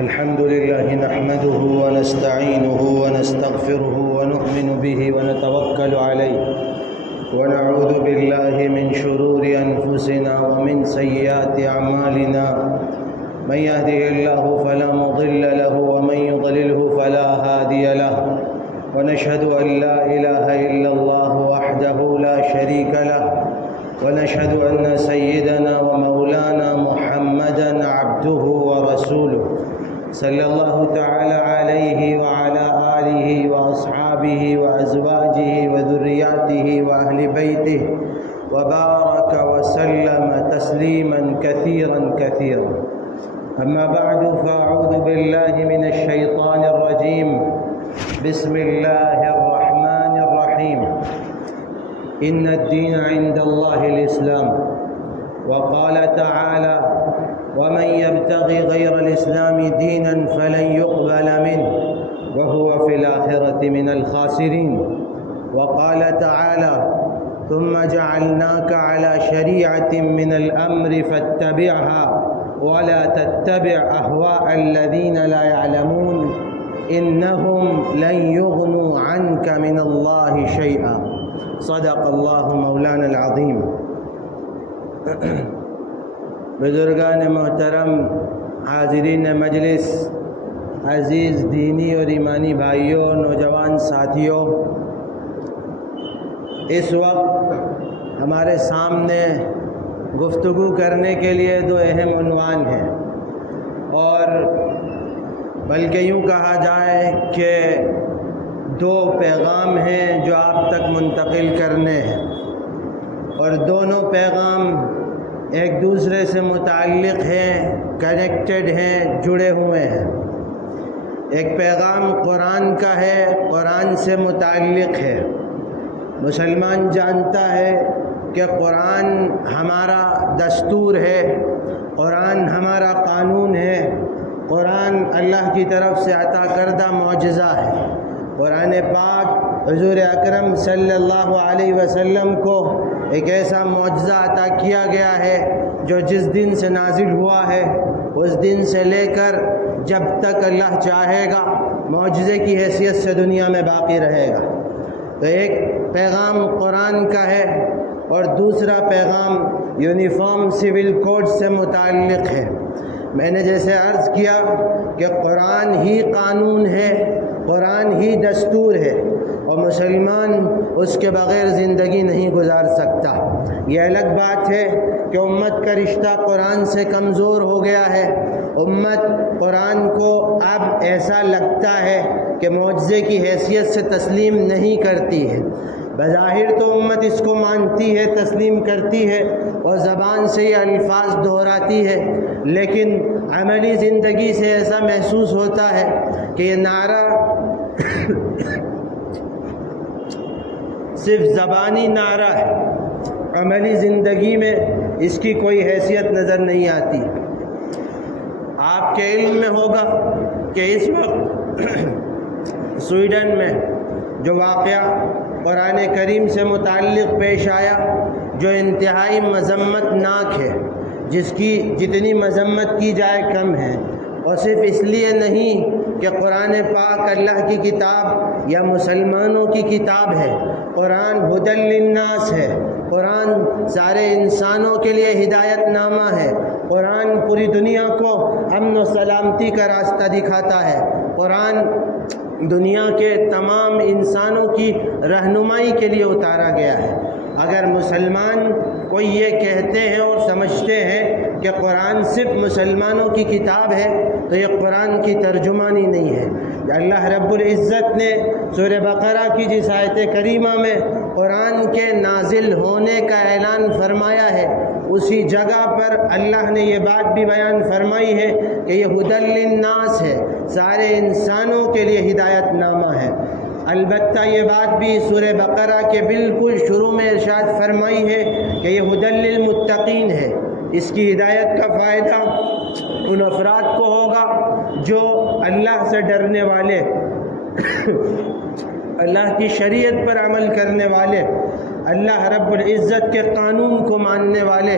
الحمد لله نحمده ونستعينه ونستغفره ونؤمن به ونتوكل عليه ونعوذ بالله من شرور أنفسنا ومن سيئات أعمالنا. من يهده الله فلا مضل له ومن يضلله فلا هادي له، ونشهد أن لا إله إلا الله وحده لا شريك له، ونشهد أن سيدنا ومولانا محمدًا عبده ورسوله صلى الله تعالى عليه وعلى آله وأصحابه وأزواجه وذرياته وأهل بيته وبارك وسلم تسليما كثيرا كثيرا. أما بعد، فأعوذ بالله من الشيطان الرجيم. بسم الله الرحمن الرحيم. إن الدين عند الله الإسلام. وقال تعالى: ومن يبتغي غير الإسلام دينا فلن يقبل منه وهو في الآخرة من الخاسرين. وقال تعالى: ثم جعلناك على شريعة من الأمر فاتبعها ولا تتبع أهواء الذين لا يعلمون إنهم لن يغنوا عنك من الله شيئا. صدق الله مولانا العظیم. بزرگان محترم، حاضرین مجلس، عزیز دینی اور ایمانی بھائیوں، نوجوان ساتھیوں، اس وقت ہمارے سامنے گفتگو کرنے کے لیے دو اہم عنوان ہیں، اور بلکہ یوں کہا جائے کہ دو پیغام ہیں جو آپ تک منتقل کرنے ہیں، اور دونوں پیغام ایک دوسرے سے متعلق ہیں، کنیکٹڈ ہیں، جڑے ہوئے ہیں۔ ایک پیغام قرآن کا ہے، قرآن سے متعلق ہے۔ مسلمان جانتا ہے کہ قرآن ہمارا دستور ہے، قرآن ہمارا قانون ہے، قرآن اللہ کی طرف سے عطا کردہ معجزہ ہے۔ قرآن پاک حضور اکرم صلی اللہ علیہ وسلم کو ایک ایسا معجزہ عطا کیا گیا ہے جو جس دن سے نازل ہوا ہے اس دن سے لے کر جب تک اللہ چاہے گا معجزے کی حیثیت سے دنیا میں باقی رہے گا۔ تو ایک پیغام قرآن کا ہے اور دوسرا پیغام یونیفارم سول کوڈ سے متعلق ہے۔ میں نے جیسے عرض کیا کہ قرآن ہی قانون ہے، قرآن ہی دستور ہے، اور مسلمان اس کے بغیر زندگی نہیں گزار سکتا۔ یہ الگ بات ہے کہ امت کا رشتہ قرآن سے کمزور ہو گیا ہے، امت قرآن کو اب ایسا لگتا ہے کہ معجزے کی حیثیت سے تسلیم نہیں کرتی ہے۔ بظاہر تو امت اس کو مانتی ہے، تسلیم کرتی ہے اور زبان سے یہ الفاظ دہراتی ہے، لیکن عملی زندگی سے ایسا محسوس ہوتا ہے کہ یہ نعرہ صرف زبانی نعرہ ہے، عملی زندگی میں اس کی کوئی حیثیت نظر نہیں آتی۔ آپ کے علم میں ہوگا کہ اس وقت سویڈن میں جو واقعہ قرآن کریم سے متعلق پیش آیا، جو انتہائی مذمت ناک ہے، جس کی جتنی مذمت کی جائے کم ہے، اور صرف اس لیے نہیں کہ قرآن پاک اللہ کی کتاب یا مسلمانوں کی کتاب ہے، قرآن ھدی للناس ہے، قرآن سارے انسانوں کے لیے ہدایت نامہ ہے، قرآن پوری دنیا کو امن و سلامتی کا راستہ دکھاتا ہے، قرآن دنیا کے تمام انسانوں کی رہنمائی کے لیے اتارا گیا ہے۔ اگر مسلمان کوئی یہ کہتے ہیں اور سمجھتے ہیں کہ قرآن صرف مسلمانوں کی کتاب ہے تو یہ قرآن کی ترجمانی نہیں ہے۔ اللہ رب العزت نے سورہ بقرہ کی جس آیت کریمہ میں قرآن کے نازل ہونے کا اعلان فرمایا ہے، اسی جگہ پر اللہ نے یہ بات بھی بیان فرمائی ہے کہ یہ ھدی للناس ہے، سارے انسانوں کے لیے ہدایت نامہ ہے۔ البتہ یہ بات بھی سورہ بقرہ کے بالکل شروع میں ارشاد فرمائی ہے کہ یہ ھدی للمتقین ہے۔ اس کی ہدایت کا فائدہ ان افراد کو ہوگا جو اللہ سے ڈرنے والے، اللہ کی شریعت پر عمل کرنے والے، اللہ رب العزت کے قانون کو ماننے والے،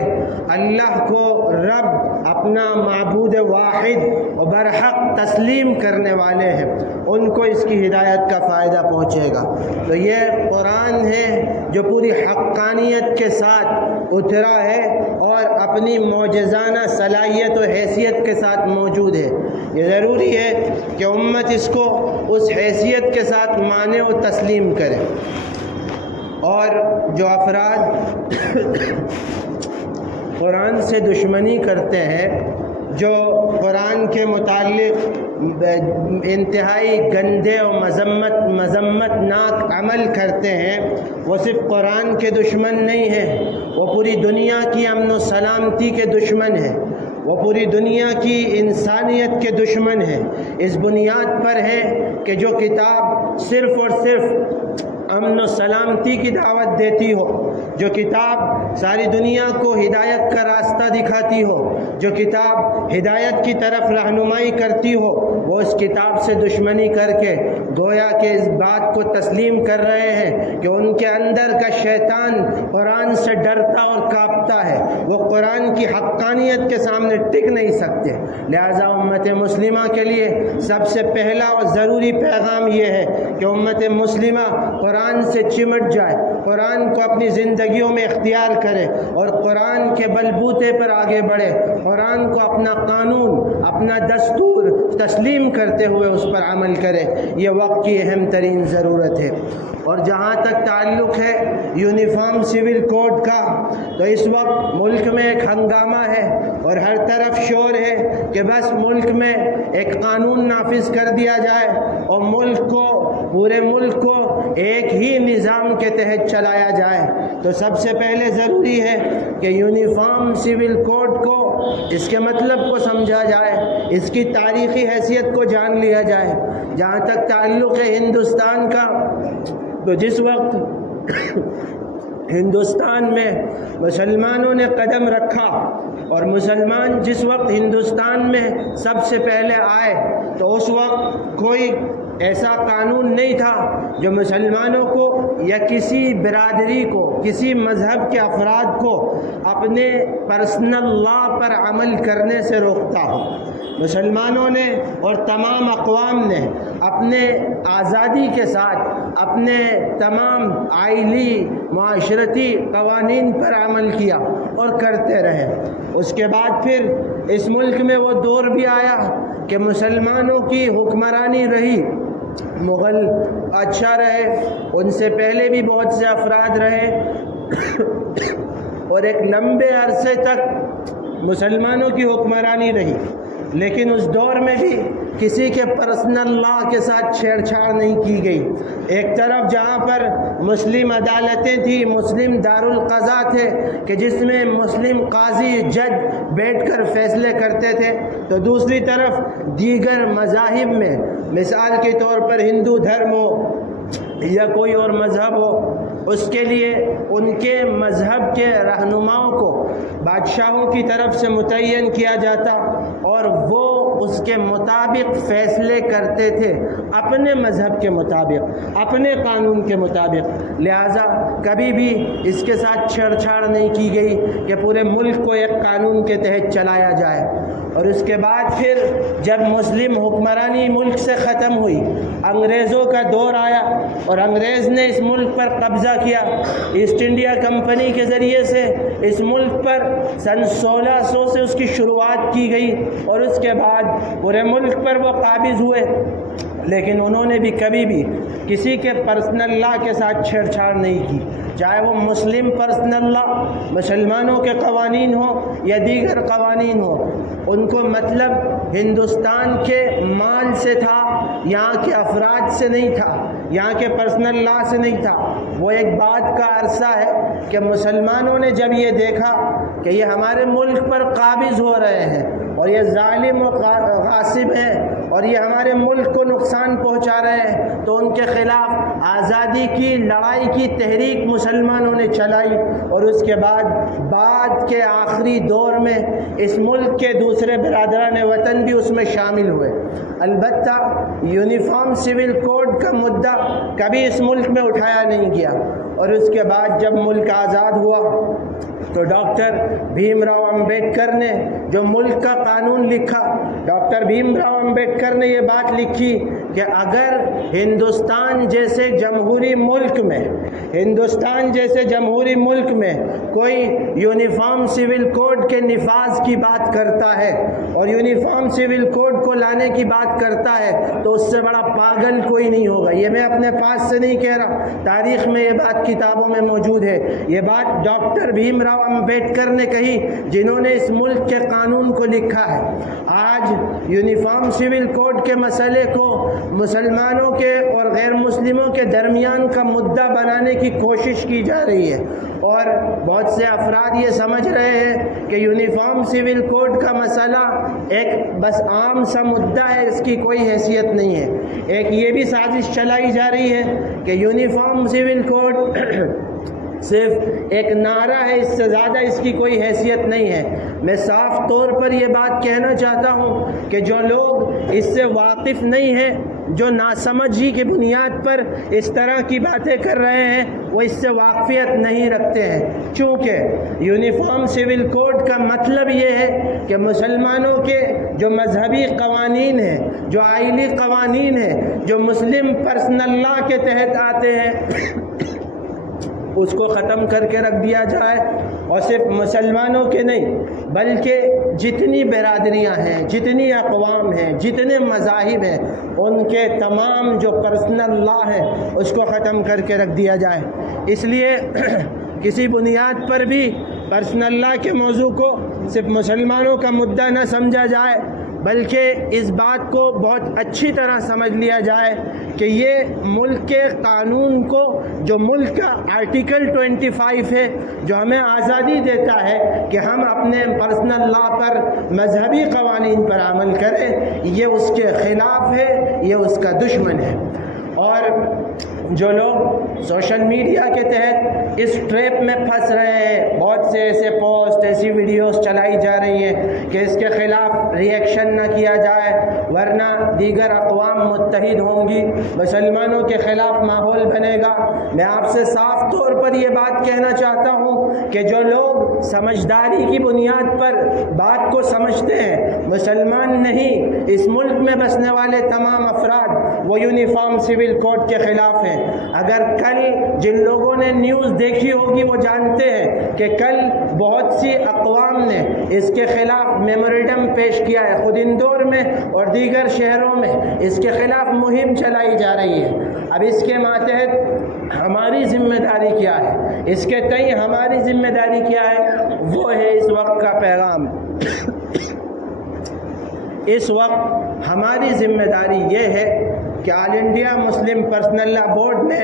اللہ کو رب اپنا معبود واحد و برحق تسلیم کرنے والے ہیں، ان کو اس کی ہدایت کا فائدہ پہنچے گا۔ تو یہ قرآن ہے جو پوری حقانیت کے ساتھ اترا ہے اور اپنی معجزانہ صلاحیت و حیثیت کے ساتھ موجود ہے۔ یہ ضروری ہے کہ امت اس کو اس حیثیت کے ساتھ مانے و تسلیم کرے۔ اور جو افراد قرآن سے دشمنی کرتے ہیں، جو قرآن کے متعلق انتہائی گندے اور مذمت ناک عمل کرتے ہیں، وہ صرف قرآن کے دشمن نہیں ہیں، وہ پوری دنیا کی امن و سلامتی کے دشمن ہیں، وہ پوری دنیا کی انسانیت کے دشمن ہیں۔ اس بنیاد پر ہے کہ جو کتاب صرف اور صرف امن و سلامتی کی دعوت دیتی ہو، جو کتاب ساری دنیا کو ہدایت کا راستہ دکھاتی ہو، جو کتاب ہدایت کی طرف رہنمائی کرتی ہو، وہ اس کتاب سے دشمنی کر کے گویا کہ اس بات کو تسلیم کر رہے ہیں کہ ان کے اندر کا شیطان قرآن سے ڈرتا اور کانپتا ہے، وہ قرآن کی حقانیت کے سامنے ٹک نہیں سکتے۔ لہٰذا امت مسلمہ کے لیے سب سے پہلا اور ضروری پیغام یہ ہے کہ امت مسلمہ قرآن سے چمٹ جائے، قرآن کو اپنی زندگیوں میں اختیار کرے اور قرآن کے بلبوتے پر آگے بڑھے، قرآن کو اپنا قانون، اپنا دستور تسلیم کرتے ہوئے اس پر عمل کرے۔ یہ وقت کی اہم ترین ضرورت ہے۔ اور جہاں تک تعلق ہے یونیفارم سول کوڈ کا، تو اس وقت ملک میں ایک ہنگامہ ہے اور ہر طرف شور ہے کہ بس ملک میں ایک قانون نافذ کر دیا جائے اور پورے ملک کو ایک ہی نظام کے تحت چلایا جائے۔ تو سب سے پہلے ضروری ہے کہ یونیفارم سول کوڈ کو، اس کے مطلب کو سمجھا جائے، اس کی تاریخی حیثیت کو جان لیا جائے۔ جہاں تک تعلق ہے ہندوستان کا، تو جس وقت ہندوستان میں مسلمانوں نے قدم رکھا اور مسلمان جس وقت ہندوستان میں سب سے پہلے آئے، تو اس وقت کوئی ایسا قانون نہیں تھا جو مسلمانوں کو یا کسی برادری کو، کسی مذہب کے افراد کو اپنے پرسنل لا پر عمل کرنے سے روکتا ہو۔ مسلمانوں نے اور تمام اقوام نے اپنے آزادی کے ساتھ اپنے تمام آئلی معاشرتی قوانین پر عمل کیا اور کرتے رہے۔ اس کے بعد پھر اس ملک میں وہ دور بھی آیا کہ مسلمانوں کی حکمرانی رہی، مغل اچھا رہے، ان سے پہلے بھی بہت سے افراد رہے اور ایک لمبے عرصے تک مسلمانوں کی حکمرانی رہی، لیکن اس دور میں بھی کسی کے پرسنل لا کے ساتھ چھیڑ چھاڑ نہیں کی گئی۔ ایک طرف جہاں پر مسلم عدالتیں تھیں، مسلم دارالقضاء تھے کہ جس میں مسلم قاضی جج بیٹھ کر فیصلے کرتے تھے، تو دوسری طرف دیگر مذاہب میں، مثال کے طور پر ہندو دھرم ہو یا کوئی اور مذہب ہو، اس کے لیے ان کے مذہب کے رہنماؤں کو بادشاہوں کی طرف سے متعین کیا جاتا اور وہ اس کے مطابق فیصلے کرتے تھے، اپنے مذہب کے مطابق، اپنے قانون کے مطابق۔ لہٰذا کبھی بھی اس کے ساتھ چھیڑ چھاڑ نہیں کی گئی کہ پورے ملک کو ایک قانون کے تحت چلایا جائے۔ اور اس کے بعد پھر جب مسلم حکمرانی ملک سے ختم ہوئی، انگریزوں کا دور آیا اور انگریز نے اس ملک پر قبضہ کیا۔ ایسٹ انڈیا کمپنی کے ذریعے سے اس ملک پر سن 1600 سے اس کی شروعات کی گئی اور اس کے بعد پورے ملک پر وہ قابض ہوئے، لیکن انہوں نے بھی کبھی بھی کسی کے پرسنل لا کے ساتھ چھیڑ چھاڑ نہیں کی، چاہے وہ مسلم پرسنل لا، مسلمانوں کے قوانین ہوں یا دیگر قوانین ہوں۔ ان کو مطلب ہندوستان کے مال سے تھا، یہاں کے افراد سے نہیں تھا، یہاں کے پرسنل لا سے نہیں تھا۔ وہ ایک بات کا عرصہ ہے کہ مسلمانوں نے جب یہ دیکھا کہ یہ ہمارے ملک پر قابض ہو رہے ہیں اور یہ ظالم و غاصب ہیں اور یہ ہمارے ملک کو نقصان پہنچا رہے ہیں، تو ان کے خلاف آزادی کی لڑائی کی تحریک مسلمانوں نے چلائی، اور اس کے بعد کے آخری دور میں اس ملک کے دوسرے برادران وطن بھی اس میں شامل ہوئے۔ البتہ یونیفارم سول کوڈ کا مدعا کبھی اس ملک میں اٹھایا نہیں گیا، اور اس کے بعد جب ملک آزاد ہوا تو ڈاکٹر بھیم راؤ امبیڈکر نے جو ملک کا قانون لکھا، ڈاکٹر بھیم راؤ امبیڈکر نے یہ بات لکھی کہ اگر ہندوستان جیسے جمہوری ملک میں کوئی یونیفارم سول کوڈ کے نفاذ کی بات کرتا ہے اور یونیفارم سول کوڈ کو لانے کی بات کرتا ہے تو اس سے بڑا پاگل کوئی نہیں ہوگا۔ یہ میں اپنے پاس سے نہیں کہہ رہا، تاریخ میں یہ بات کتابوں میں موجود ہے۔ یہ بات ڈاکٹر بھیم راؤ امبیڈکر نے کہی، جنہوں نے اس ملک کے قانون کو لکھا ہے۔ آج یونیفارم سول کوڈ کے مسئلے کو مسلمانوں کے اور غیر مسلموں کے درمیان کا مدعا بنانے کی کوشش کی جا رہی ہے، اور بہت سے افراد یہ سمجھ رہے ہیں کہ یونیفارم سول کوڈ کا مسئلہ ایک بس عام سا مدعا ہے، اس کی کوئی حیثیت نہیں ہے۔ ایک یہ بھی سازش چلائی جا رہی ہے کہ یونیفارم سول کوڈ صرف ایک نعرہ ہے، اس سے زیادہ اس کی کوئی حیثیت نہیں ہے۔ میں صاف طور پر یہ بات کہنا چاہتا ہوں کہ جو لوگ اس سے واقف نہیں ہیں، جو ناسمجھی کی بنیاد پر اس طرح کی باتیں کر رہے ہیں، وہ اس سے واقفیت نہیں رکھتے ہیں، چونکہ یونیفارم سول کوڈ کا مطلب یہ ہے کہ مسلمانوں کے جو مذہبی قوانین ہیں، جو آئینی قوانین ہیں، جو مسلم پرسنل لا کے تحت آتے ہیں، اس کو ختم کر کے رکھ دیا جائے، اور صرف مسلمانوں کے نہیں بلکہ جتنی برادریاں ہیں، جتنی اقوام ہیں، جتنے مذاہب ہیں، ان کے تمام جو پرسنل لا ہے اس کو ختم کر کے رکھ دیا جائے۔ اس لیے کسی بنیاد پر بھی پرسنل لا کے موضوع کو صرف مسلمانوں کا مدعا نہ سمجھا جائے، بلکہ اس بات کو بہت اچھی طرح سمجھ لیا جائے کہ یہ ملک کے قانون کو، جو ملک کا آرٹیکل 25 ہے، جو ہمیں آزادی دیتا ہے کہ ہم اپنے پرسنل لا پر، مذہبی قوانین پر عمل کریں، یہ اس کے خلاف ہے، یہ اس کا دشمن ہے۔ اور جو لوگ سوشل میڈیا کے تحت اس ٹریپ میں پھنس رہے ہیں، بہت سے ایسے پوسٹ، ایسی ویڈیوز چلائی جا رہی ہیں کہ اس کے خلاف ریئیکشن نہ کیا جائے ورنہ دیگر اقوام متحد ہوں گی، مسلمانوں کے خلاف ماحول بنے گا۔ میں آپ سے صاف طور پر یہ بات کہنا چاہتا ہوں کہ جو لوگ سمجھداری کی بنیاد پر بات کو سمجھتے ہیں، مسلمان نہیں، اس ملک میں بسنے والے تمام افراد وہ یونیفارم سول کوڈ کے خلاف ہیں۔ اگر کل جن لوگوں نے نیوز دیکھی ہوگی وہ جانتے ہیں کہ کل بہت سی اقوام نے اس کے خلاف میمورنڈم پیش کیا ہے، خود اندور میں اور دیگر شہروں میں اس کے خلاف مہم چلائی جا رہی ہے۔ اب اس کے ماتحت ہماری ذمہ داری کیا ہے، اس کے تئیں ہماری ذمہ داری کیا ہے، وہ ہے اس وقت کا پیغام۔ اس وقت ہماری ذمہ داری یہ ہے کہ آل انڈیا مسلم پرسنل لا بورڈ نے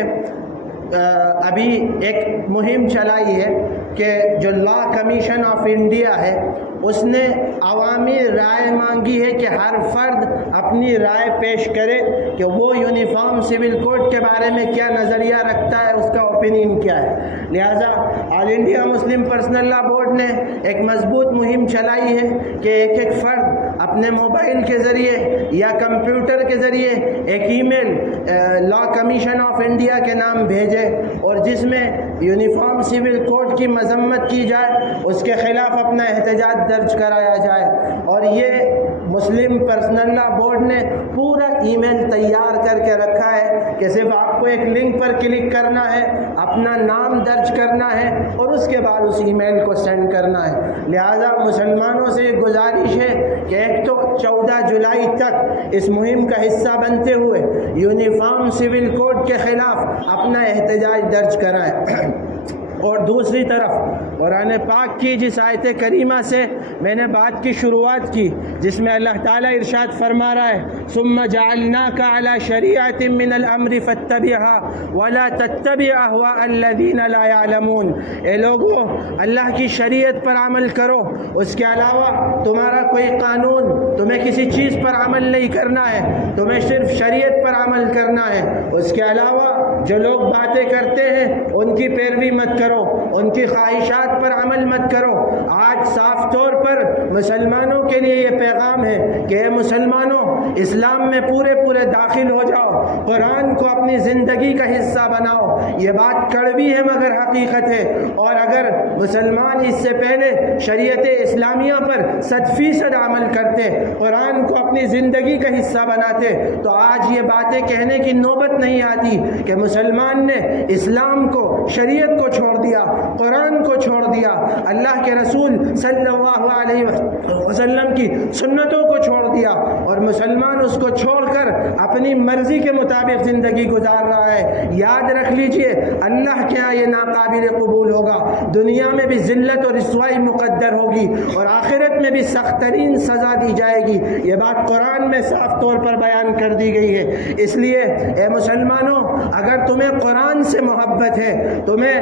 ابھی ایک مہم چلائی ہے کہ جو لا کمیشن آف انڈیا ہے اس نے عوامی رائے مانگی ہے کہ ہر فرد اپنی رائے پیش کرے کہ وہ یونیفارم سول کوڈ کے بارے میں کیا نظریہ رکھتا ہے، اس کا اوپینین کیا ہے۔ لہٰذا آل انڈیا مسلم پرسنل لا بورڈ نے ایک مضبوط مہم چلائی ہے کہ ایک ایک فرد اپنے موبائل کے ذریعے یا کمپیوٹر کے ذریعے ایک ای میل لا کمیشن آف انڈیا کے نام بھیجے اور جس میں یونیفارم سول کوڈ کی مذمت کی جائے، اس کے خلاف اپنا احتجاج درج کرایا جائے۔ اور یہ مسلم پرسنل لا بورڈ نے پورا ای میل تیار کر کے رکھا ہے کہ صرف آپ کو ایک لنک پر کلک کرنا ہے، اپنا نام درج کرنا ہے اور اس کے بعد اس ای میل کو سینڈ کرنا ہے۔ لہٰذا مسلمانوں سے گزارش ہے کہ ایک تو 14 جولائی تک اس مہم کا حصہ بنتے ہوئے یونیفارم سول کوڈ کے خلاف اپنا احتجاج درج کرائیں، اور دوسری طرف قرآن پاک کی جس آیت کریمہ سے میں نے بات کی شروعات کی، جس میں اللہ تعالیٰ ارشاد فرما رہا ہے ثم جعلناک علی شریعۃ من الامر فاتبعها ولا تتبع اهواء الذین لا يعلمون۔ اے لوگو، اللہ کی شریعت پر عمل کرو، اس کے علاوہ تمہارا کوئی قانون، تمہیں کسی چیز پر عمل نہیں کرنا ہے، تمہیں صرف شریعت پر عمل کرنا ہے۔ اس کے علاوہ جو لوگ باتیں کرتے ہیں ان کی پیروی مت کرو، ان کی خواہشات پر عمل مت کرو۔ آج صاف طور پر مسلمانوں کے لیے یہ پیغام ہے کہ اے مسلمانوں، اسلام میں پورے داخل ہو جاؤ، قرآن کو اپنی زندگی کا حصہ بناؤ۔ یہ بات کڑوی ہے مگر حقیقت ہے، اور اگر مسلمان اس سے پہلے شریعت اسلامیہ پر 100% عمل کرتے، قرآن کو اپنی زندگی کا حصہ بناتے، تو آج یہ باتیں کہنے کی نوبت نہیں آتی کہ مسلمان نے اسلام کو، شریعت کو چھوڑ دیا، قرآن کو چھوڑ دیا، اللہ کے رسول صلی اللہ علیہ وسلم کی سنتوں کو چھوڑ دیا، اور مسلمان اس کو چھوڑ کر اپنی مرضی کے مطابق زندگی گزار رہا ہے۔ یاد رکھ لیجئے، اللہ کے ہاں یہ ناقابل قبول ہوگا، دنیا میں بھی ذلت اور رسوائی مقدر ہوگی، اور آخرت میں بھی سخت ترین سزا دی جائے گی۔ یہ بات قرآن میں صاف طور پر بیان کر دی گئی ہے۔ اس لیے اے مسلمانوں، اگر تمہیں قرآن سے محبت ہے، تمہیں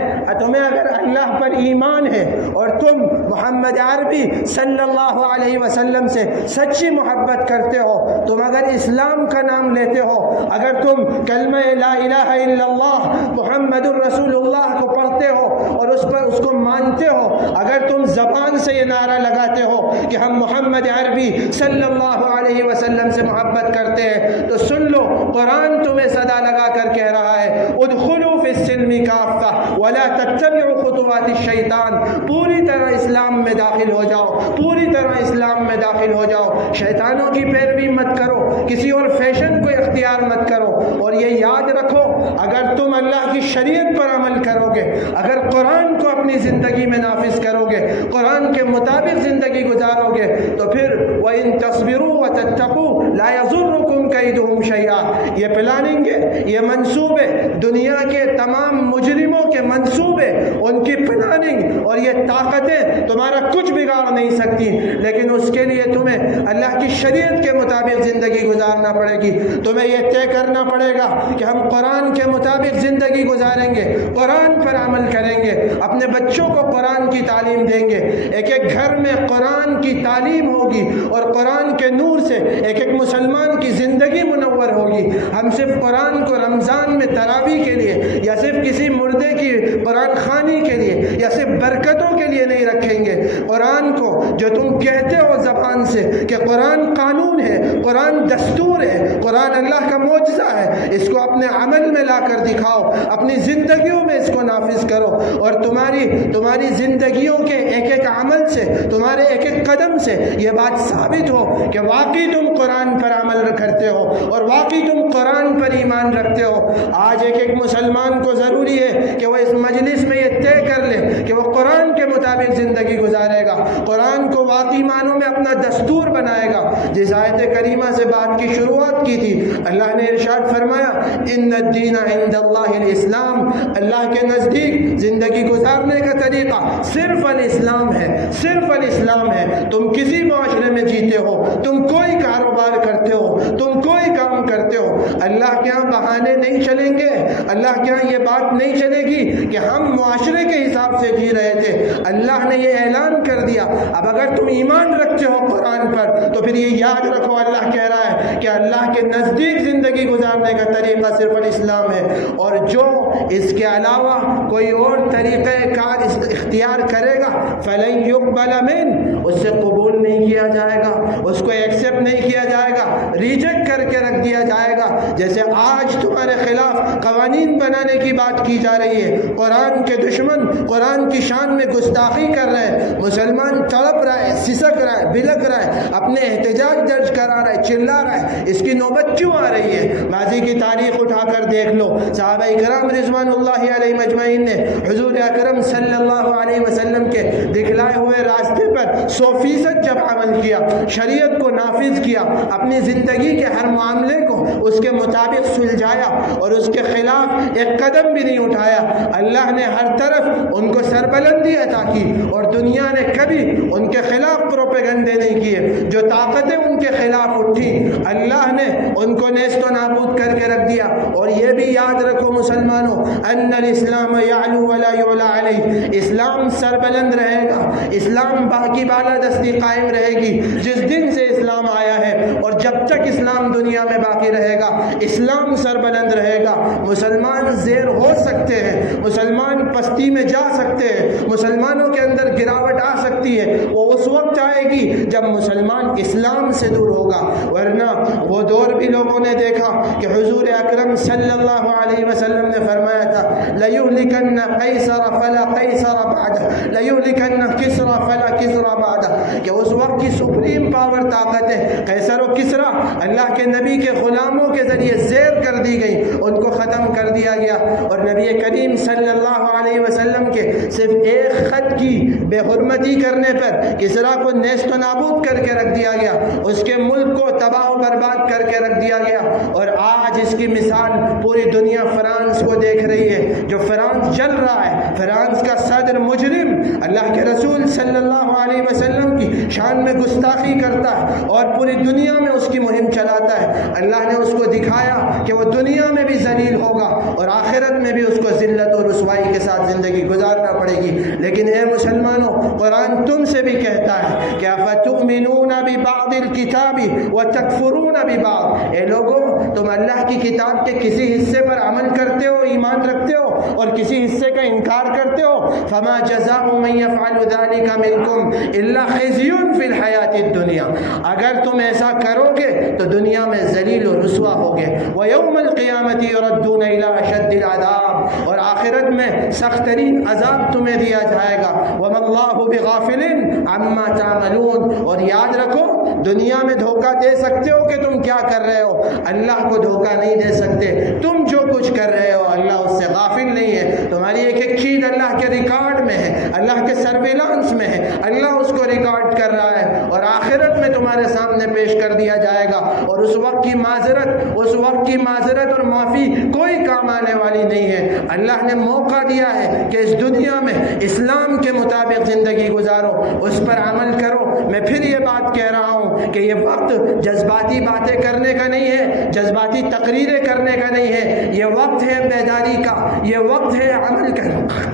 اگر اللہ پر ایمان ہے، اور تم محمد عربی صلی اللہ علیہ وسلم سے سچی محبت کرتے ہو، تم اگر اسلام کا نام لیتے ہو، اگر تم کلمہ لا الہ الا اللہ محمد الرسول اللہ کو پڑھتے ہو اور اس کو مانتے ہو، اگر تم زبان سے یہ نعرہ لگاتے ہو کہ ہم محمد عربی صلی اللہ علیہ وسلم سے محبت کرتے ہیں، تو سن لو، قرآن تمہیں صدا لگا کر کہہ رہا ہے ادخلوا فی السلم کافہ ولا تتبعوا خطوات الشیطان۔ پوری طرح اسلام میں داخل ہو جاؤ، پوری طرح اسلام میں داخل ہو جاؤ، شیطانوں کی پیروی مت کرو، کسی اور فیشن کو اختیار مت کرو، اور یہ یاد رکھو، اگر تم اللہ کی شریعت پر عمل کرو گے، اگر قرآن کو اپنی زندگی میں نافذ کرو گے، قرآن کے مطابق زندگی گزارو گے، تو پھر وَإِن تَصْبِرُوا وَتَتَّقُوا لَا يَضُرُّكُمْ كَيْدُهُمْ شَيْئًا۔ یہ پلاننگ ہے، یہ منصوبے، دنیا کے تمام مجرموں کے منصوبے، ان کی پلاننگ اور یہ طاقتیں تمہارا کچھ بگاڑ نہیں سکتی، لیکن اس کے لیے تمہیں اللہ کی شریعت کے مطابق زندگی گزارنا پڑے گی۔ تمہیں یہ طے کرنا پڑے گا کہ ہم قرآن کے مطابق زندگی گزاریں گے، قرآن پر عمل کریں گے، اپنے بچوں کو قرآن کی تعلیم دیں گے، ایک ایک گھر میں قرآن کی تعلیم ہوگی، اور قرآن کے نور سے ایک ایک مسلمان کی زندگی منور ہوگی۔ ہم صرف قرآن کو رمضان میں تراویح کے لیے، یا صرف کسی مردے کی قرآن خوانی کے لیے، یا صرف برکتوں کے لیے نہیں رکھیں گے۔ قرآن کو جو تم کہتے ہو زبان سے کہ قرآن قانون ہے، قرآن دستور ہے، قرآن اللہ کا معجزہ ہے، اس کو اپنے عمل میں لا کر دکھاؤ، اپنی زندگیوں میں اس کو نافذ کرو، اور تمہاری زندگیوں کے ایک ایک عمل سے، تمہارے ایک ایک قدم سے یہ بات ثابت ہو کہ واقعی تم قرآن پر عمل کرتے ہو، اور واقعی تم قرآن پر ایمان رکھتے ہو۔ آج ایک ایک مسلمان کو ضروری ہے کہ وہ اس مجلس میں یہ طے کر لے کہ وہ قرآن کے مطابق زندگی گزارے گا، قرآن کو واقعی معنوں میں اپنا دستور بنائے گا۔ جس آیت کریمہ سے بات کی شروعات کی تھی، اللہ نے ارشاد فرمایا ان الدین عند اللہ الاسلام، اللہ کے نزدیک زندگی گزارنے کا طریقہ صرف الاسلام ہے، صرف الاسلام ہے۔ تم کسی معاشرے میں جیتے ہو، تم کوئی کاروبار کرتے ہو، تم کوئی کام کرتے ہو، اللہ کے ہاں بہانے نہیں چلیں گے، اللہ کے ہاں یہ بات نہیں چلے گی کہ ہم معاشرے کے حساب سے جی رہے تھے۔ اللہ نے یہ اعلان کر دیا، اب اگر تم ایمان رکھتے ہو قرآن پر، تو پھر یہ یاد رکھو، اللہ کہہ رہا ہے کہ اللہ کے نزدیک زندگی گزارنے کا طریقہ صرف الاسلام ہے، اور جو اس کے علاوہ کوئی اور طریقہ کار اختیار کرے گا فَلَن يُقْبَلَ مِنْهُ، اس سے قبول نہیں کیا جائے گا، اس کو ایکسیپٹ نہیں کیا جائے گا، ریجیکٹ کر کے رکھ دیا جائے گا۔ جیسے آج تمہارے خلاف قوانین بنانے کی بات کی جا رہی ہے، قرآن کے دشمن قرآن کی شان میں گستاخی کر رہے ہیں، مسلمان تڑپ رہا ہے، سسک رہا ہے، بلک رہا ہے، اپنے احتجاج درج کرا رہا ہے، چلا رہا ہے، اس کی نوبت کیوں آ رہی ہے؟ ماضی کی تاریخ اٹھا کر دیکھ لو، صحابہ کرام رضوان اللہ علیہ مجمعین نے حضور اکرم صلی اللہ علیہ وسلم کے دکھلائے ہوئے راستے پر 100% جب عمل کیا، شریعت کو نافذ کیا، اپنی زندگی کے ہر معاملے کو اس کے مطابق سلجھایا اور اس کے خلاف ایک قدم بھی نہیں اٹھایا۔ اللہ نے ہر طرف ان کو سربلندی عطا کی اور دنیا نے کبھی ان کے خلاف پروپیگنڈے نہیں کیے۔ جو طاقتیں ان کے خلاف اٹھی اللہ نے ان کو نیست و نابود کر کے رکھ دیا۔ اور یہ بھی یاد رکھو مسلمانوں، ان الاسلام یعلو ولا یعلی علیہ، اسلام سربلند رہے گا، اسلام باقی بالادستی قائم رہے گی۔ جس دن سے اسلام آیا ہے اور جب تک اسلام دنیا میں باقی رہے گا اسلام سربلند رہے گا۔ مسلمان زیر ہو سکتے ہیں، مسلمان پستی میں جا سکتے ہیں، مسلمانوں کے اندر گراوٹ آ سکتی ہے، وہ اس وقت آئے گی جب مسلمان اسلام سے دور ہوگا۔ ورنہ وہ دور بھی لوگوں نے دیکھا کہ حضور اکرم صلی اللہ علیہ وسلم نے فرمایا تھا لَيُهْلِكَنَّ قَيْصَرَ فَلَا قَيْصَرَ بَعْدَهُ لَيُهْلِكَنَّ كِسْرَى فَلَا كِسْرَى بَعْدَهُ، کہ اس وقت کی سپریم پاور طاقتیں قیصر و کسریٰ اللہ کے نبی کے غلاموں کے ذریعے زیر کر دی گئی، ان کو ختم کر دیا گیا۔ اور نبی کریم صلی اللہ علیہ وسلم کے صرف ایک خط کی بے حرمتی کرنے پر کسریٰ کو نیست و نابود کر کے رکھ دیا گیا، اس کے ملک کو تباہ و برباد کر کے رکھ دیا گیا۔ اور آج اس کی مثال پوری دنیا فرانس کو دیکھ رہی ہے۔ جو فرانس چل رہا ہے، فرانس کا صدر مجرم اللہ کے رسول صلی اللہ علیہ وسلم کی شان میں گستاخی کرتا ہے اور پوری دنیا میں اس کی مہم چلاتا ہے۔ اللہ نے اس کو دکھایا کہ وہ دنیا میں بھی ذلیل ہوگا اور آخرت میں بھی اس کو ذلت اور رسوائی کے ساتھ زندگی گزارنا پڑے گی۔ لیکن اے مسلمانوں، قرآن تم سے بھی کہتا ہے کہ افتؤمنون ببعض الکتاب وتکفرون ببعض، اے لوگو تم اللہ کی کتاب کے کسی حصے پر عمل کرتے ہو، ایمان رکھتے ہو اور کسی حصے کا انکار کرتے ہو۔ فما جزاء من يفعل ذلك منكم الا خزي في الحیات الدنیا، اگر تم ایسا کرو گے تو دنیا میں ذلیل و رسوا ہوگے۔ ویوم القیامت یردون الی اشد العذاب، اور آخرت میں سخت ترین عذاب تمہیں دیا جائے گا۔ وما اللہ بغافل عما تعملون، اور یاد رکھو دنیا میں دھوکہ دے سکتے ہو کہ تم کیا کر رہے ہو، اللہ کو دھوکہ نہیں دے سکتے۔ تم جو کچھ کر رہے ہو اللہ اس سے غافل نہیں ہے، تمہاری ایک ایک چیز اللہ کے ریکارڈ میں ہے، اللہ کے سرویلانس میں ہے، اللہ اس کو ریکارڈ کر رہا ہے اور آخرت میں تمہارے سامنے پیش کر دیا جائے گا۔ اور اس وقت کی معذرت اور معافی کوئی کام آنے والی نہیں ہے۔ اللہ نے موقع دیا ہے کہ اس دنیا میں اسلام کے مطابق زندگی گزارو، اس پر عمل کرو۔ میں پھر یہ بات کہہ رہا ہوں کہ یہ وقت جذباتی باتیں کرنے کا نہیں ہے، جذباتی تقریریں کرنے کا نہیں ہے، یہ وقت ہے بیداری کا، یہ وقت ہے عمل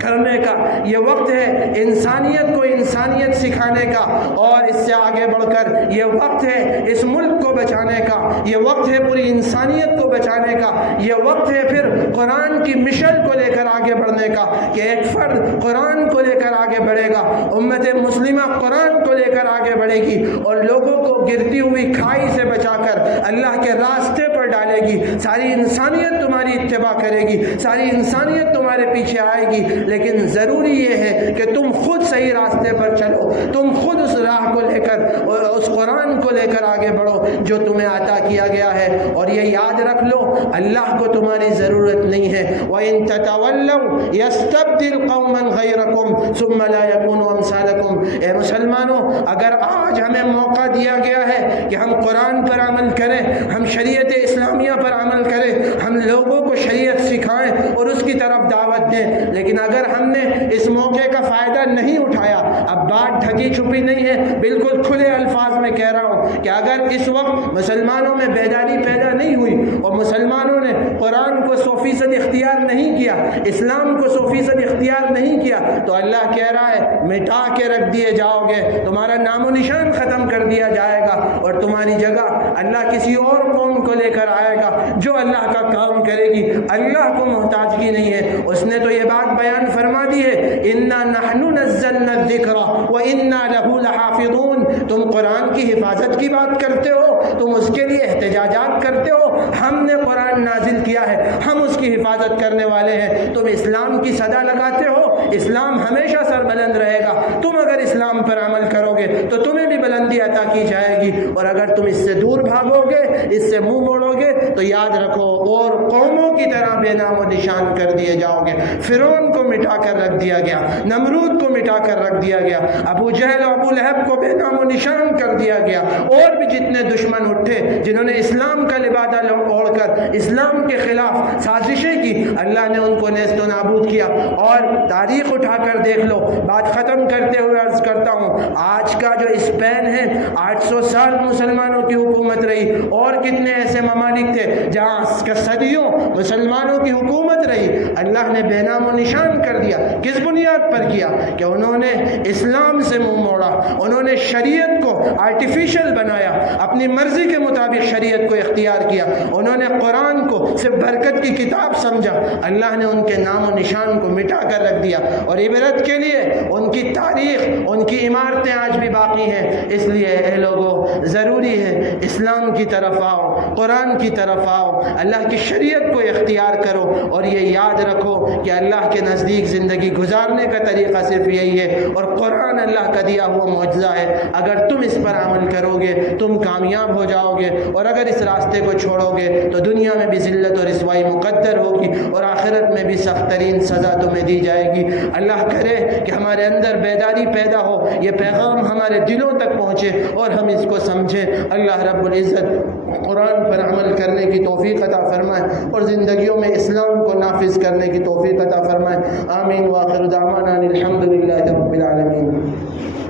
کرنے کا، یہ وقت ہے انسانیت کو انسانیت سکھانے کا، اور اس سے آگے بڑھ کر یہ وقت ہے اس ملک کو بچانے کا، یہ وقت ہے پوری انسانیت کو بچانے کا، یہ وقت ہے پھر قرآن کی مشن کو لے کر آگے بڑھنے کا کہ ایک فرد قرآن کو لے کر آگے بڑھے گا، امت مسلمہ قرآن کو لے کر آگے بڑھے گی اور لوگوں کو گرتی ہوئی کھائی سے بچا کر اللہ کے راستے پر ڈالے گی۔ ساری انسانیت تمہاری اتباع کرے گی، ساری انسانیت تمہارے پیچھے آئے گی، لیکن ضروری یہ ہے کہ تم خود صحیح راستے پر چلو، تم خود اس راہ کو لے کر اور اس قرآن کو لے کر آگے بڑھو جو تمہیں عطا کیا گیا ہے۔ اور یہ یاد رکھ لو اللہ کو تمہاری ضرورت نہیں ہے۔ وَإِن تَتَوَلَّوْا يَسْتَبْدِلْ قَوْمًا غَيْرَكُمْ ثُمَّ لَا يَكُونُوا أَمْثَالَكُمْ، اے مسلمانوں اگر آج ہمیں موقع دیا گیا ہے کہ ہم قرآن پر عمل کریں، ہم شریعت اسلامیہ پر عمل کریں، ہم لوگوں کو شریعت سکھائیں اور اس کی طرف دعوت دیں، لیکن اگر ہم نے اس موقع کا فائدہ نہیں اٹھایا، اب بات ڈھکی چھپی نہیں ہے، بالکل کھلے الفاظ میں کہہ رہا ہوں کہ اگر اس وقت مسلمانوں میں بیداری پیدا نہیں ہوئی اور مسلمانوں نے قرآن کو 100% اختیار نہیں کیا، اسلام کو 100% اختیار نہیں کیا، تو اللہ کہہ رہا ہے مٹا کے رکھ دیے جاؤ گے، تمہارا نام و نشان ختم کر دیا جائے گا اور تمہاری جگہ اللہ کسی اور قوم کو لے کر آئے گا جو اللہ کا کام کرے گی۔ اللہ کو محتاجگی نہیں ہے، اس نے تو یہ بات بیان فرما دی ہے اِنَّا نَحْنُ نَزَّلْنَا الذِّكْرَ وَإِنَّا لَهُ لَحَافِظُونَ، تم قرآن کی حفاظت کی بات کرتے ہو، تم اس کے لیے احتجاجات کرتے ہو، ہم نے قرآن نازل کیا ہے، ہم اس کی حفاظت کرنے والے ہیں، تم اسلام کی صدا لگاتے ہو اسلام ہمیشہ سربلند رہے گا. تم اگر اسلام پر عمل کرو گے تو تمہیں بھی بلندی عطا کی جائے گی، اور اگر تم اس سے دور بھاگو گے، اس سے منہ موڑو گے تو یاد رکھو اور قوموں کی طرح بے نام و نشان کر دیے جاؤ گے. فرعون کو مٹا کر رکھ دیا گیا، نمرود کو مٹا کر رکھ دیا گیا، ابو جہل و ابو لہب کو بے نام و نشان کر دیا گیا، اور بھی جتنے دشمن اٹھے جنہوں نے اسلام کا لبادہ اوڑھ کر اسلام کے خلاف سازشیں کی، اللہ نے ان کو نیست و نابود کیا. اور تاریخ اٹھا کر دیکھ لو. بات ختم کرتے ہوئے عرض کرتا ہوں، آج کا جو اسپین ہے 800 سال مسلمانوں کی حکومت رہی، اور کتنے ایسے ممالک تھے جہاں صدیوں مسلمانوں کی حکومت رہی. اللہ نے بے نام و نشان کر دیا. کس بنیاد پر کیا؟ کہ انہوں نے اسلام سے منہ موڑا، انہوں نے شریعت کو آرٹیفیشل بنایا، اپنی مرضی کے مطابق شریعت کو اختیار کیا، انہوں نے قرآن کو صرف برکت کی کتاب سمجھا. اللہ نے ان کے نام و نشان کو مٹا کر رکھ دیا. اور عبرت کے لیے ان کی تاریخ، ان کی عمارتیں آج بھی باقی ہیں. اس لیے اے لوگوں، ضروری ہے اسلام کی طرف آؤ، قرآن کی طرف آؤ، اللہ کی شریعت کو اختیار کرو، اور یہ یاد رکھو کہ اللہ کے نزدیک زندگی گزارنے کا طریقہ صرف یہی ہے، اور قرآن اللہ کا دیا ہوا معجزہ ہے. اگر تم اس پر عمل کرو گے تم کامیاب ہو جاؤ گے، اور اگر اس راستے کو چھوڑو گے تو دنیا میں بھی ذلت اور رسوائی مقدر ہوگی، اور آخرت میں بھی سخت ترین سزا تمہیں دی جائے گی. اللہ کرے کہ ہمارے اندر بیداری پیدا ہو، یہ پیغام ہمارے دلوں تک پہنچے اور ہم اس کو سمجھیں. اللہ رب العزت قرآن پر عمل کرنے کی توفیق عطا فرمائے، اور زندگیوں میں اسلام کو نافذ کرنے کی توفیق عطا فرمائے. آمین. وآخر دعوانا الحمد للہ رب العالمین.